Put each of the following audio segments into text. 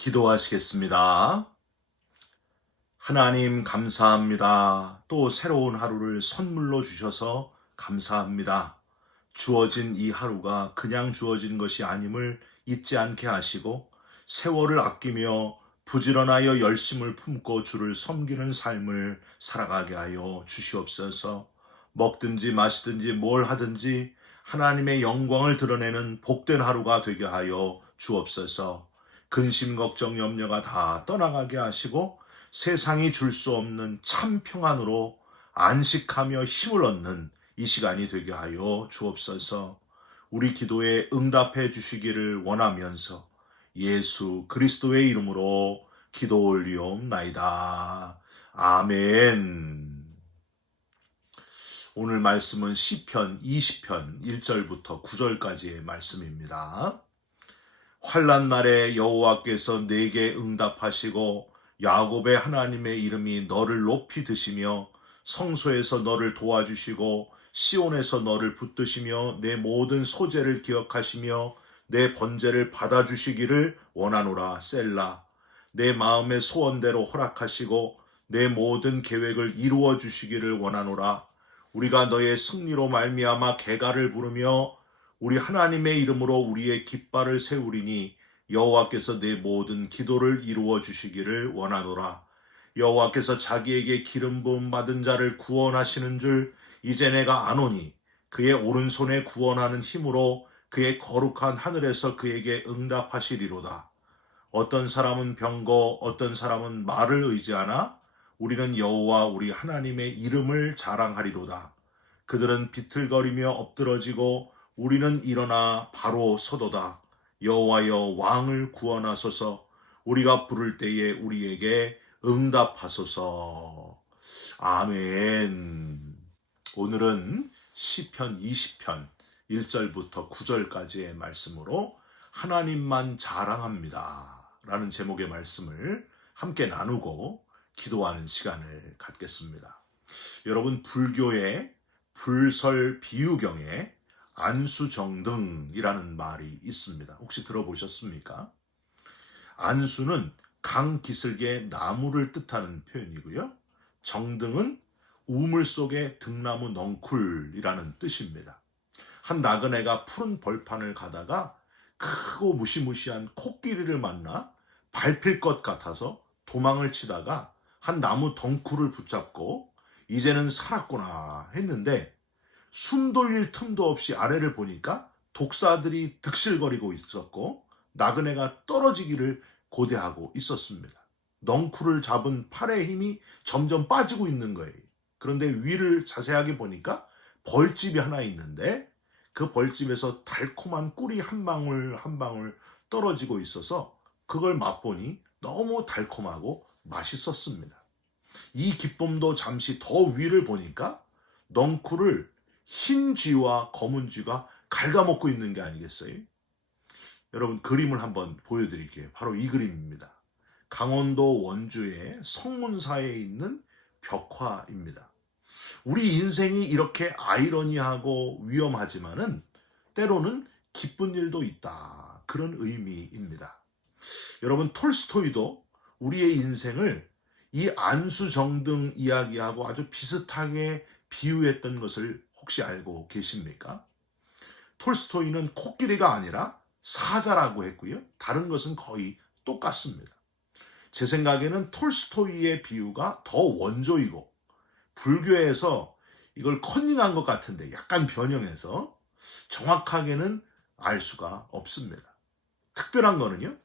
기도하시겠습니다. 하나님 감사합니다. 또 새로운 하루를 선물로 주셔서 감사합니다. 주어진 이 하루가 그냥 주어진 것이 아님을 잊지 않게 하시고 세월을 아끼며 부지런하여 열심을 품고 주를 섬기는 삶을 살아가게 하여 주시옵소서. 먹든지 마시든지 뭘 하든지 하나님의 영광을 드러내는 복된 하루가 되게 하여 주옵소서. 근심, 걱정, 염려가 다 떠나가게 하시고 세상이 줄 수 없는 참 평안으로 안식하며 힘을 얻는 이 시간이 되게 하여 주옵소서. 우리 기도에 응답해 주시기를 원하면서 예수 그리스도의 이름으로 기도 올리옵나이다. 아멘. 오늘 말씀은 시편 20편 1절부터 9절까지의 말씀입니다. 환난 날에 여호와께서 내게 응답하시고 야곱의 하나님의 이름이 너를 높이 드시며 성소에서 너를 도와주시고 시온에서 너를 붙드시며 내 모든 소재를 기억하시며 내 번제를 받아주시기를 원하노라. 셀라. 내 마음의 소원대로 허락하시고 내 모든 계획을 이루어 주시기를 원하노라. 우리가 너의 승리로 말미암아 개가를 부르며 우리 하나님의 이름으로 우리의 깃발을 세우리니 여호와께서 내 모든 기도를 이루어 주시기를 원하노라. 여호와께서 자기에게 기름 부음 받은 자를 구원하시는 줄 이제 내가 아노니 그의 오른손에 구원하는 힘으로 그의 거룩한 하늘에서 그에게 응답하시리로다. 어떤 사람은 병거 어떤 사람은 말을 의지하나 우리는 여호와 우리 하나님의 이름을 자랑하리로다. 그들은 비틀거리며 엎드러지고 우리는 일어나 바로 서도다. 여호와여 왕을 구원하소서. 우리가 부를 때에 우리에게 응답하소서. 아멘. 오늘은 시편 20편 1절부터 9절까지의 말씀으로 하나님만 자랑합니다 라는 제목의 말씀을 함께 나누고 기도하는 시간을 갖겠습니다. 여러분, 불교의 불설 비유경에 안수정등이라는 말이 있습니다. 혹시 들어보셨습니까? 안수는 강기슭의 나무를 뜻하는 표현이고요. 정등은 우물 속의 등나무 넝쿨이라는 뜻입니다. 한 나그네가 푸른 벌판을 가다가 크고 무시무시한 코끼리를 만나 밟힐 것 같아서 도망을 치다가 한 나무 덩쿨을 붙잡고 이제는 살았구나 했는데 숨 돌릴 틈도 없이 아래를 보니까 독사들이 득실거리고 있었고 나그네가 떨어지기를 고대하고 있었습니다. 넝쿨을 잡은 팔의 힘이 점점 빠지고 있는 거예요. 그런데 위를 자세하게 보니까 벌집이 하나 있는데 그 벌집에서 달콤한 꿀이 한 방울 한 방울 떨어지고 있어서 그걸 맛보니 너무 달콤하고 맛있었습니다. 이 기쁨도 잠시 더 위를 보니까 넝쿨을 흰 쥐와 검은 쥐가 갉아먹고 있는 게 아니겠어요? 여러분, 그림을 한번 보여드릴게요. 바로 이 그림입니다. 강원도 원주의 성문사에 있는 벽화입니다. 우리 인생이 이렇게 아이러니하고 위험하지만은 때로는 기쁜 일도 있다. 그런 의미입니다. 여러분, 톨스토이도 우리의 인생을 이 안수정등 이야기하고 아주 비슷하게 비유했던 것을 혹시 알고 계십니까? 톨스토이는 코끼리가 아니라 사자라고 했고요. 다른 것은 거의 똑같습니다. 제 생각에는 톨스토이의 비유가 더 원조이고 불교에서 이걸 컨닝한 것 같은데 약간 변형해서 정확하게는 알 수가 없습니다. 특별한 거는요,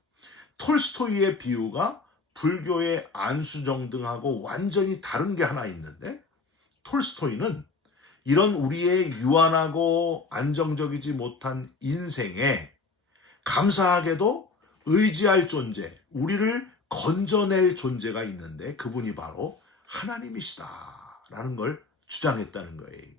톨스토이의 비유가 불교의 안수정등하고 완전히 다른 게 하나 있는데 톨스토이는 이런 우리의 유한하고 안정적이지 못한 인생에 감사하게도 의지할 존재, 우리를 건져낼 존재가 있는데 그분이 바로 하나님이시다라는 걸 주장했다는 거예요.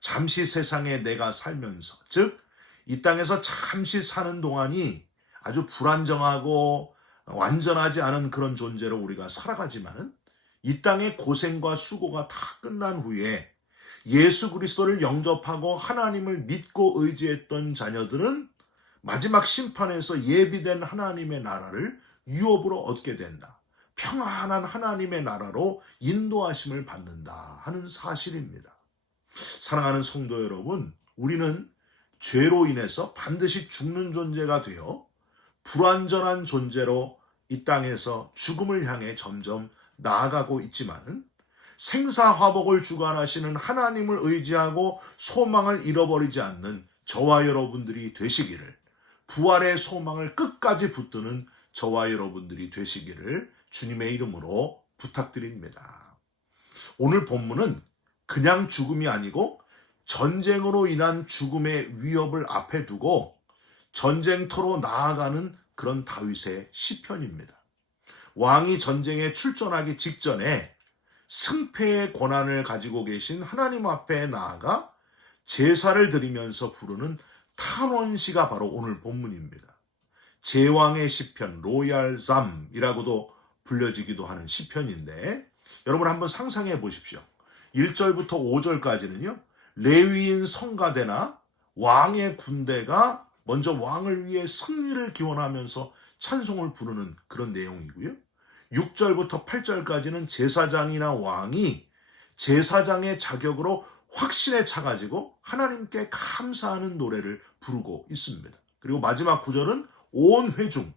잠시 세상에 내가 살면서, 즉 이 땅에서 잠시 사는 동안이 아주 불안정하고 완전하지 않은 그런 존재로 우리가 살아가지만은 이 땅의 고생과 수고가 다 끝난 후에 예수 그리스도를 영접하고 하나님을 믿고 의지했던 자녀들은 마지막 심판에서 예비된 하나님의 나라를 유업으로 얻게 된다. 평안한 하나님의 나라로 인도하심을 받는다 하는 사실입니다. 사랑하는 성도 여러분, 우리는 죄로 인해서 반드시 죽는 존재가 되어 불완전한 존재로 이 땅에서 죽음을 향해 점점 나아가고 있지만 생사화복을 주관하시는 하나님을 의지하고 소망을 잃어버리지 않는 저와 여러분들이 되시기를, 부활의 소망을 끝까지 붙드는 저와 여러분들이 되시기를 주님의 이름으로 부탁드립니다. 오늘 본문은 그냥 죽음이 아니고 전쟁으로 인한 죽음의 위협을 앞에 두고 전쟁터로 나아가는 그런 다윗의 시편입니다. 왕이 전쟁에 출전하기 직전에 승패의 권한을 가지고 계신 하나님 앞에 나아가 제사를 드리면서 부르는 탄원시가 바로 오늘 본문입니다. 제왕의 시편, 로얄 잠이라고도 불려지기도 하는 시편인데, 여러분 한번 상상해 보십시오. 1절부터 5절까지는요, 레위인 성가대나 왕의 군대가 먼저 왕을 위해 승리를 기원하면서 찬송을 부르는 그런 내용이고요. 6절부터 8절까지는 제사장이나 왕이 제사장의 자격으로 확신에 차가지고 하나님께 감사하는 노래를 부르고 있습니다. 그리고 마지막 9절은 온 회중,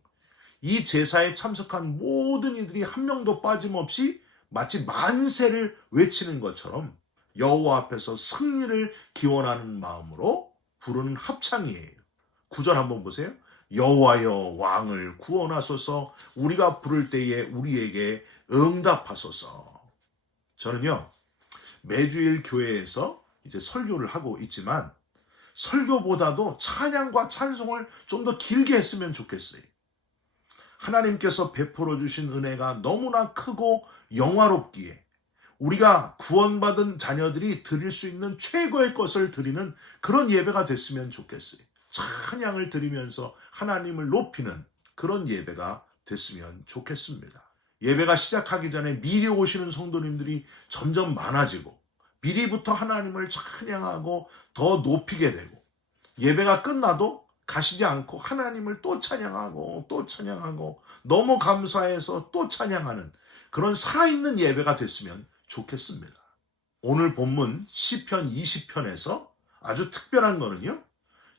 이 제사에 참석한 모든 이들이 한 명도 빠짐없이 마치 만세를 외치는 것처럼 여호와 앞에서 승리를 기원하는 마음으로 부르는 합창이에요. 9절 한번 보세요. 여호와여 왕을 구원하소서, 우리가 부를 때에 우리에게 응답하소서. 저는요, 매주일 교회에서 이제 설교를 하고 있지만 설교보다도 찬양과 찬송을 좀 더 길게 했으면 좋겠어요. 하나님께서 베풀어 주신 은혜가 너무나 크고 영화롭기에 우리가 구원받은 자녀들이 드릴 수 있는 최고의 것을 드리는 그런 예배가 됐으면 좋겠어요. 찬양을 드리면서 하나님을 높이는 그런 예배가 됐으면 좋겠습니다. 예배가 시작하기 전에 미리 오시는 성도님들이 점점 많아지고 미리부터 하나님을 찬양하고 더 높이게 되고, 예배가 끝나도 가시지 않고 하나님을 또 찬양하고 또 찬양하고 너무 감사해서 또 찬양하는 그런 살아있는 예배가 됐으면 좋겠습니다. 오늘 본문 시편 20편에서 아주 특별한 거는요,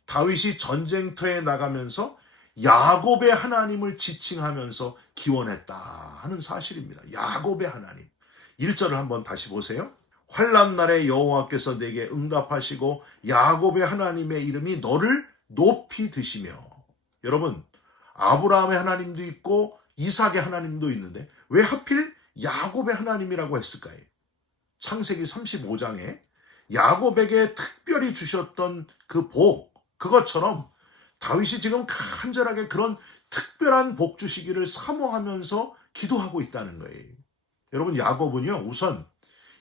다윗이 전쟁터에 나가면서 야곱의 하나님을 지칭하면서 기원했다 하는 사실입니다. 야곱의 하나님. 1절을 한번 다시 보세요. 환난 날에 여호와께서 내게 응답하시고 야곱의 하나님의 이름이 너를 높이 드시며. 여러분, 아브라함의 하나님도 있고 이삭의 하나님도 있는데 왜 하필 야곱의 하나님이라고 했을까요? 창세기 35장에 야곱에게 특별히 주셨던 그 복, 그것처럼 다윗이 지금 간절하게 그런 특별한 복 주시기를 사모하면서 기도하고 있다는 거예요. 여러분, 야곱은요, 우선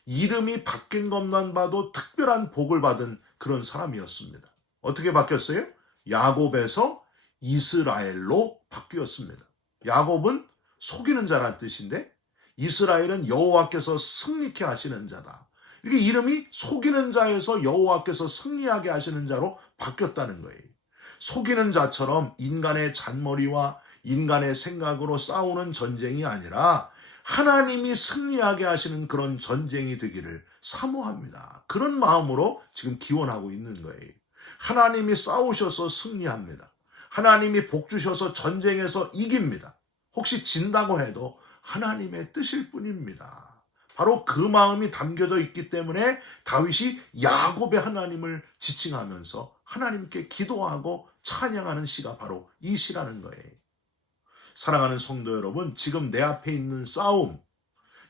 이름이 바뀐 것만 봐도 특별한 복을 받은 그런 사람이었습니다. 어떻게 바뀌었어요? 야곱에서 이스라엘로 바뀌었습니다. 야곱은 속이는 자란 뜻인데 이스라엘은 여호와께서 승리케 하시는 자다. 이렇게 이름이 속이는 자에서 여호와께서 승리하게 하시는 자로 바뀌었다는 거예요. 속이는 자처럼 인간의 잔머리와 인간의 생각으로 싸우는 전쟁이 아니라 하나님이 승리하게 하시는 그런 전쟁이 되기를 사모합니다. 그런 마음으로 지금 기원하고 있는 거예요. 하나님이 싸우셔서 승리합니다. 하나님이 복 주셔서 전쟁에서 이깁니다. 혹시 진다고 해도 하나님의 뜻일 뿐입니다. 바로 그 마음이 담겨져 있기 때문에 다윗이 야곱의 하나님을 지칭하면서 하나님께 기도하고 찬양하는 시가 바로 이 시라는 거예요. 사랑하는 성도 여러분, 지금 내 앞에 있는 싸움,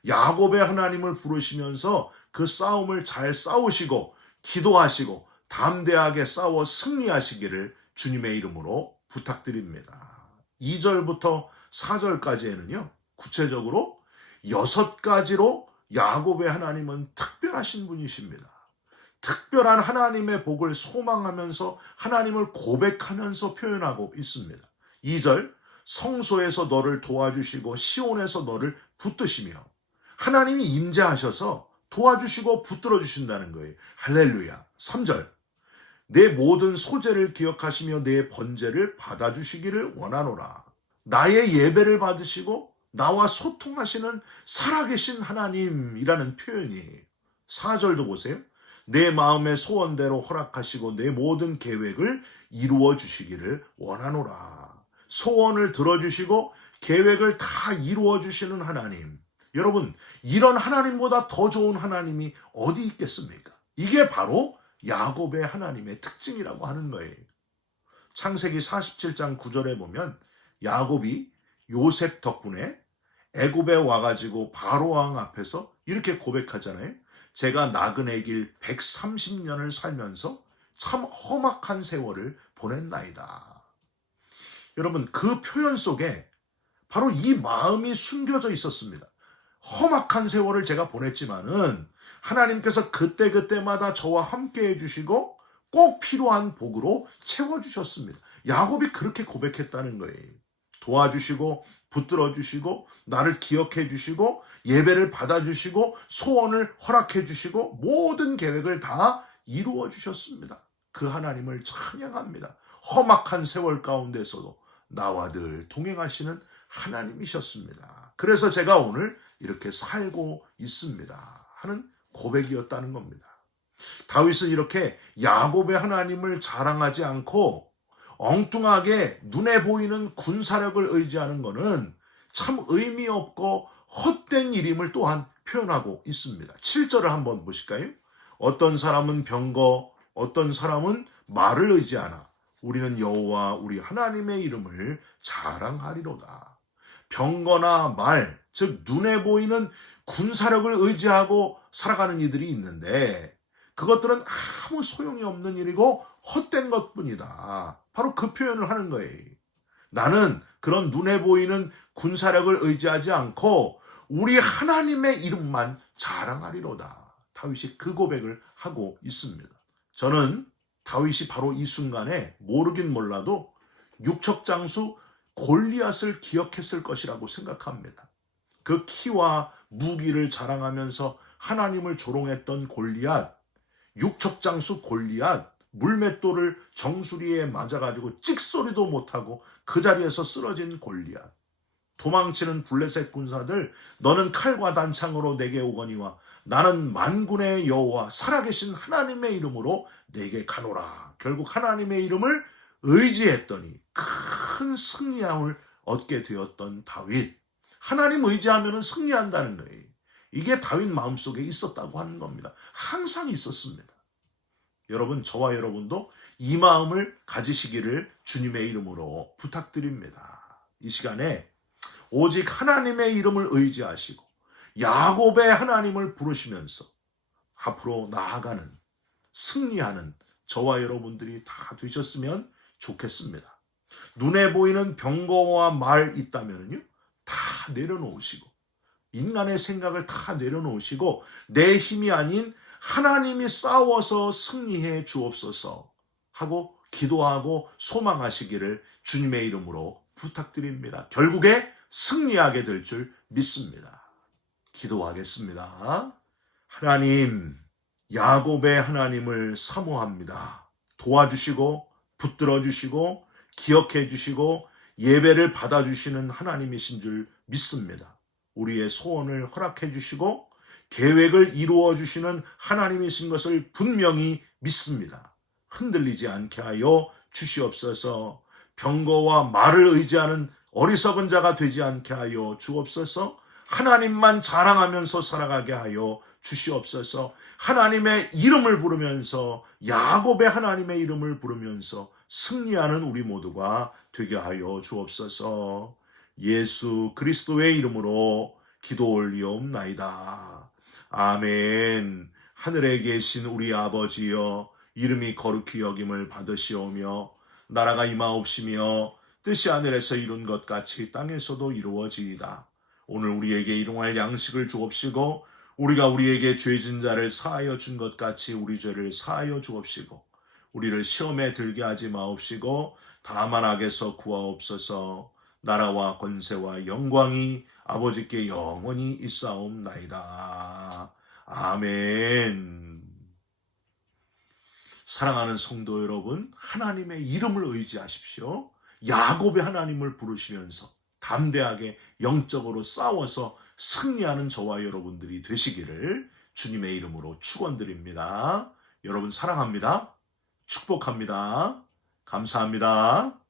야곱의 하나님을 부르시면서 그 싸움을 잘 싸우시고 기도하시고 담대하게 싸워 승리하시기를 주님의 이름으로 부탁드립니다. 2절부터 4절까지에는요, 구체적으로 6가지로 야곱의 하나님은 특별하신 분이십니다. 특별한 하나님의 복을 소망하면서 하나님을 고백하면서 표현하고 있습니다. 2절, 성소에서 너를 도와주시고 시온에서 너를 붙드시며. 하나님이 임재하셔서 도와주시고 붙들어 주신다는 거예요. 할렐루야. 3절, 내 모든 소재를 기억하시며 내 번제를 받아주시기를 원하노라. 나의 예배를 받으시고 나와 소통하시는 살아계신 하나님이라는 표현이에요. 4절도 보세요. 내 마음의 소원대로 허락하시고 내 모든 계획을 이루어 주시기를 원하노라. 소원을 들어주시고 계획을 다 이루어 주시는 하나님. 여러분, 이런 하나님보다 더 좋은 하나님이 어디 있겠습니까? 이게 바로 야곱의 하나님의 특징이라고 하는 거예요. 창세기 47장 9절에 보면 야곱이 요셉 덕분에 애굽에 와가지고 바로왕 앞에서 이렇게 고백하잖아요. 제가 나그네 길 130년을 살면서 참 험악한 세월을 보냈나이다. 여러분, 그 표현 속에 바로 이 마음이 숨겨져 있었습니다. 험악한 세월을 제가 보냈지만은 하나님께서 그때그때마다 저와 함께 해주시고 꼭 필요한 복으로 채워주셨습니다. 야곱이 그렇게 고백했다는 거예요. 도와주시고 붙들어 주시고 나를 기억해 주시고 예배를 받아주시고 소원을 허락해 주시고 모든 계획을 다 이루어 주셨습니다. 그 하나님을 찬양합니다. 험악한 세월 가운데서도 나와 늘 동행하시는 하나님이셨습니다. 그래서 제가 오늘 이렇게 살고 있습니다 하는 고백이었다는 겁니다. 다윗은 이렇게 야곱의 하나님을 자랑하지 않고 엉뚱하게 눈에 보이는 군사력을 의지하는 것은 참 의미 없고 헛된 일임을 또한 표현하고 있습니다. 7절을 한번 보실까요? 어떤 사람은 병거, 어떤 사람은 말을 의지하나 우리는 여호와 우리 하나님의 이름을 자랑하리로다. 병거나 말, 즉 눈에 보이는 군사력을 의지하고 살아가는 이들이 있는데 그것들은 아무 소용이 없는 일이고 헛된 것뿐이다. 바로 그 표현을 하는 거예요. 나는 그런 눈에 보이는 군사력을 의지하지 않고 우리 하나님의 이름만 자랑하리로다. 다윗이 그 고백을 하고 있습니다. 저는 다윗이 바로 이 순간에 모르긴 몰라도 육척장수 골리앗을 기억했을 것이라고 생각합니다. 그 키와 무기를 자랑하면서 하나님을 조롱했던 골리앗, 육척장수 골리앗, 물맷돌을 정수리에 맞아가지고 찍소리도 못하고 그 자리에서 쓰러진 골리앗. 도망치는 블레셋 군사들, 너는 칼과 단창으로 내게 오거니와 나는 만군의 여호와 살아계신 하나님의 이름으로 내게 가노라. 결국 하나님의 이름을 의지했더니 큰 승리함을 얻게 되었던 다윗. 하나님 의지하면 승리한다는 거예요. 이게 다윗 마음속에 있었다고 하는 겁니다. 항상 있었습니다. 여러분, 저와 여러분도 이 마음을 가지시기를 주님의 이름으로 부탁드립니다. 이 시간에 오직 하나님의 이름을 의지하시고 야곱의 하나님을 부르시면서 앞으로 나아가는, 승리하는 저와 여러분들이 다 되셨으면 좋겠습니다. 눈에 보이는 병거와 말 있다면요, 다 내려놓으시고 인간의 생각을 다 내려놓으시고 내 힘이 아닌 하나님이 싸워서 승리해 주옵소서 하고 기도하고 소망하시기를 주님의 이름으로 부탁드립니다. 결국에 승리하게 될 줄 믿습니다. 기도하겠습니다. 하나님, 야곱의 하나님을 사모합니다. 도와주시고 붙들어 주시고 기억해 주시고 예배를 받아주시는 하나님이신 줄 믿습니다. 우리의 소원을 허락해 주시고 계획을 이루어 주시는 하나님이신 것을 분명히 믿습니다. 흔들리지 않게 하여 주시옵소서. 병거와 말을 의지하는 어리석은 자가 되지 않게 하여 주옵소서. 하나님만 자랑하면서 살아가게 하여 주시옵소서. 하나님의 이름을 부르면서 야곱의 하나님의 이름을 부르면서 승리하는 우리 모두가 되게 하여 주옵소서. 예수 그리스도의 이름으로 기도 올리옵나이다. 아멘. 하늘에 계신 우리 아버지여, 이름이 거룩히 여김을 받으시오며 나라가 임하옵시며 뜻이 하늘에서 이룬 것 같이 땅에서도 이루어지이다. 오늘 우리에게 일용할 양식을 주옵시고 우리가 우리에게 죄진 자를 사하여 준 것 같이 우리 죄를 사하여 주옵시고 우리를 시험에 들게 하지 마옵시고 다만 악에서 구하옵소서. 나라와 권세와 영광이 아버지께 영원히 있사옵나이다. 아멘. 사랑하는 성도 여러분, 하나님의 이름을 의지하십시오. 야곱의 하나님을 부르시면서 담대하게 영적으로 싸워서 승리하는 저와 여러분들이 되시기를 주님의 이름으로 축원드립니다. 여러분 사랑합니다. 축복합니다. 감사합니다.